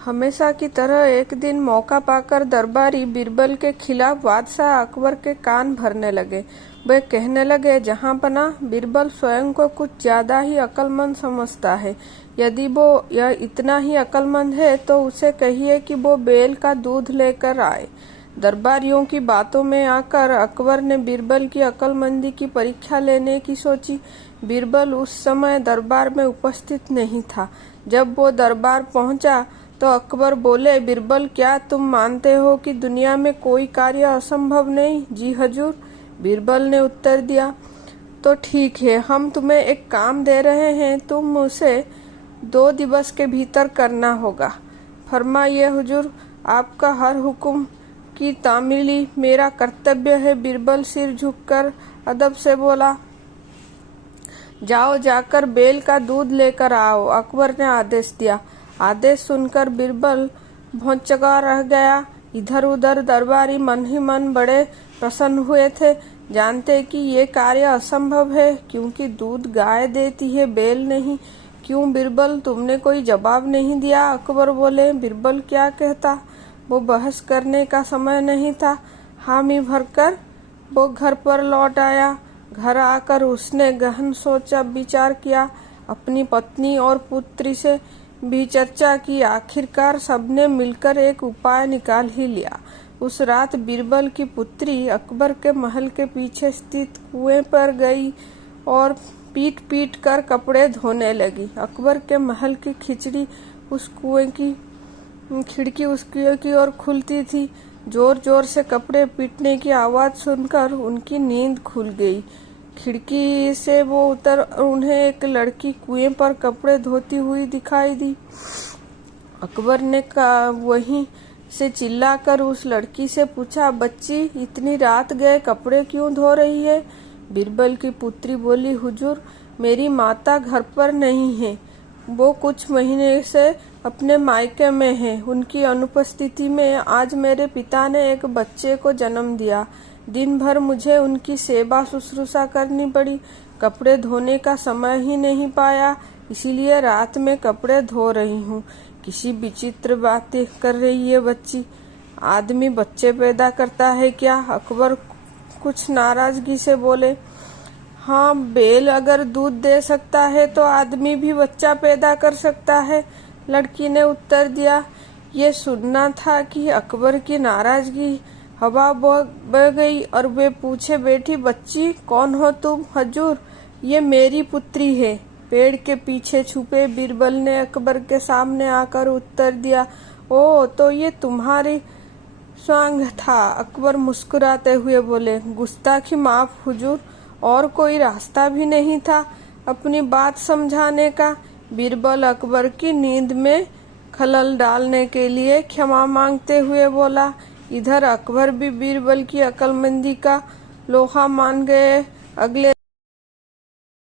हमेशा की तरह एक दिन मौका पाकर दरबारी बीरबल के खिलाफ बादशाह अकबर के कान भरने लगे। वे कहने लगे, जहांपना बीरबल स्वयं को कुछ ज्यादा ही अक्लमंद समझता है। यदि वो यह इतना ही अक्लमंद है तो उसे कहिए कि वो बेल का दूध लेकर आए। दरबारियों की बातों में आकर अकबर ने बीरबल की अक्लमंदी की परीक्षा लेने की सोची। बीरबल उस समय दरबार में उपस्थित नहीं था। जब वो दरबार पहुंचा तो अकबर बोले, बीरबल, क्या तुम मानते हो कि दुनिया में कोई कार्य असंभव नहीं? जी हजूर, बीरबल ने उत्तर दिया। तो ठीक है, हम तुम्हें एक काम दे रहे हैं, तुम उसे 2 दिवस के भीतर करना होगा। फरमाइए हुजूर, आपका हर हुक्म की तामीली मेरा कर्तव्य है। बीरबल सिर झुककर अदब से बोला। जाओ, जाकर बेल का दूध लेकर आओ, अकबर ने आदेश दिया। आदेश सुनकर बीरबल भौंचक्का रह गया। इधर उधर दरबारी मन ही मन बड़े प्रसन्न हुए थे। जानते कि ये कार्य असंभव है, क्योंकि दूध गाय देती है, बेल नहीं। क्यों बीरबल, तुमने कोई जवाब नहीं दिया? अकबर बोले। बीरबल क्या कहता? वो बहस करने का समय नहीं था। हामी भरकर वो घर पर लौट आया। घर आकर उसने गहन सोचा विचार किया। अपनी पत्नी और पुत्री से भी चर्चा की। आखिरकार सबने मिलकर एक उपाय निकाल ही लिया। उस रात बीरबल की पुत्री अकबर के महल के पीछे स्थित कुएं पर गई और पीट पीट कर कपड़े धोने लगी। अकबर के महल की खिड़की उस कुएं की ओर खुलती थी। जोर जोर से कपड़े पीटने की आवाज सुनकर उनकी नींद खुल गई। खिड़की से वो उन्हें एक लड़की कुएं पर कपड़े धोती हुई दिखाई दी। अकबर ने वहीं से चिल्लाकर उस लड़की से पूछा, बच्ची, इतनी रात गए कपड़े क्यों धो रही है? बीरबल की पुत्री बोली, हुजूर, मेरी माता घर पर नहीं है। वो कुछ महीने से अपने मायके में है। उनकी अनुपस्थिति में आज मेरे पिता ने एक बच्चे को जन्म दिया। दिन भर मुझे उनकी सेवा शुश्रूषा करनी पड़ी। कपड़े धोने का समय ही नहीं पाया, इसीलिए रात में कपड़े धो रही हूँ। किसी विचित्र बातें कर रही है बच्ची। आदमी बच्चे पैदा करता है क्या? अकबर कुछ नाराजगी से बोले। हाँ, बेल अगर दूध दे सकता है तो आदमी भी बच्चा पैदा कर सकता है, लड़की ने उत्तर दिया। ये सुनना था कि अकबर की नाराजगी हवा बह गई और वे पूछे बैठी, बच्ची, कौन हो तुम? हजूर, ये मेरी पुत्री है। पेड़ के पीछे छुपे बीरबल ने अकबर के सामने आकर उत्तर दिया। ओ, तो ये तुम्हारी स्वांग था? अकबर मुस्कुराते हुए बोले। गुस्ताखी माफ हुजूर, और कोई रास्ता भी नहीं था अपनी बात समझाने का। बीरबल अकबर की नींद में खलल डालने के लिए क्षमा मांगते हुए बोला। इधर अकबर भी बीरबल की अक्लमंदी का लोहा मान गए। अगले